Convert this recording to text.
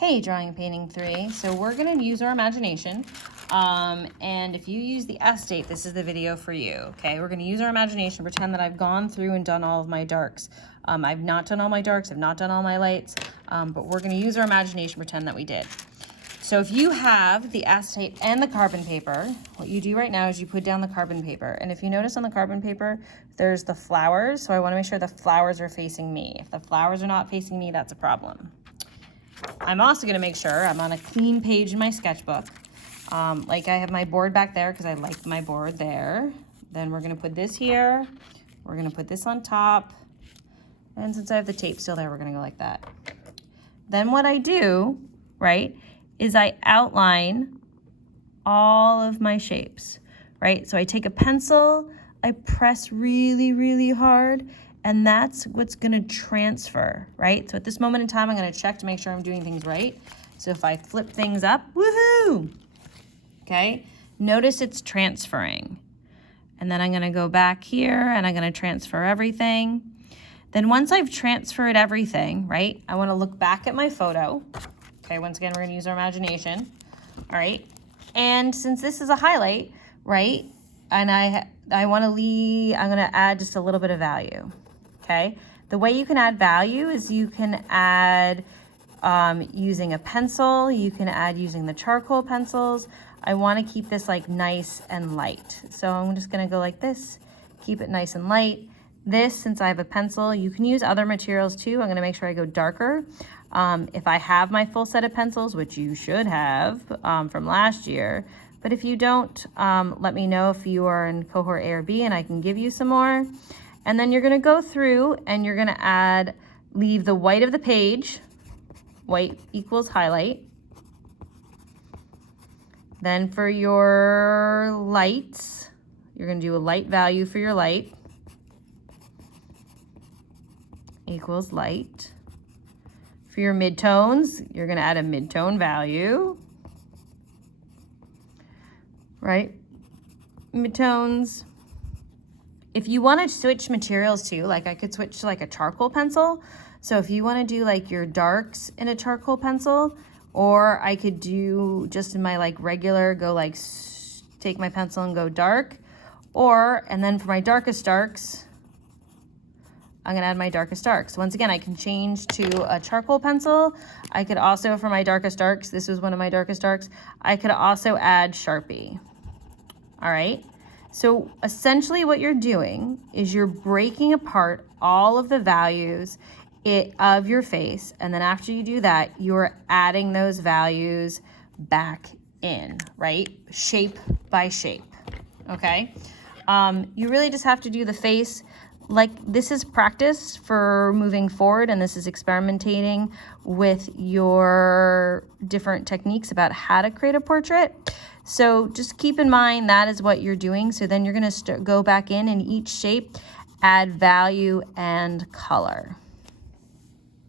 Hey, Drawing and Painting 3. So we're going to use our imagination. And if you use the estate, this is the video for you, okay? We're going to use our imagination, pretend that I've gone through and done all of my darks. I've not done all my darks, I've not done all my lights, but we're going to use our imagination, pretend that we did. So if you have the acetate and the carbon paper, what you do right now is you put down the carbon paper. And if you notice on the carbon paper, there's the flowers. So I want to make sure the flowers are facing me. If the flowers are not facing me, that's a problem. I'm also going to make sure I'm on a clean page in my sketchbook. Like I have my board back there because I like my board there. Then we're going to put this here. We're going to put this on top. And since I have the tape still there, we're going to go like that. Then what I do, right, is I outline all of my shapes, right? So I take a pencil, I press really, really hard, and that's what's gonna transfer, right? So at this moment in time, I'm gonna check to make sure I'm doing things right. So if I flip things up, woohoo, okay? Notice it's transferring. And then I'm gonna go back here and I'm gonna transfer everything. Then once I've transferred everything, right, I wanna look back at my photo. Okay, once again, we're gonna use our imagination, all right? And since this is a highlight, right, and I wanna I'm gonna add just a little bit of value. Okay, the way you can add value is you can add using a pencil, you can add using the charcoal pencils. I want to keep this like nice and light. So I'm just going to go like this, keep it nice and light. This, since I have a pencil, you can use other materials too. I'm going to make sure I go darker. If I have my full set of pencils, which you should have from last year, but if you don't, let me know if you are in cohort A or B and I can give you some more. And then you're gonna go through and you're gonna leave the white of the page, white equals highlight. Then for your lights, you're gonna do a light value for your light, equals light. For your midtones, you're gonna add a midtone value, right? Midtones. If you want to switch materials too, like I could switch to like a charcoal pencil. So if you want to do like your darks in a charcoal pencil, or I could do just in my like regular, go like take my pencil and go dark, and then for my darkest darks, I'm gonna add my darkest darks. Once again, I can change to a charcoal pencil. I could also, for my darkest darks, this was one of my darkest darks, I could also add Sharpie. All right. So essentially what you're doing is you're breaking apart all of the values of your face. And then after you do that, you're adding those values back in, right? Shape by shape, okay? You really just have to do the face. Like this is practice for moving forward, and this is experimenting with your different techniques about how to create a portrait. So just keep in mind that is what you're doing. So then you're going to go back in each shape, add value and color.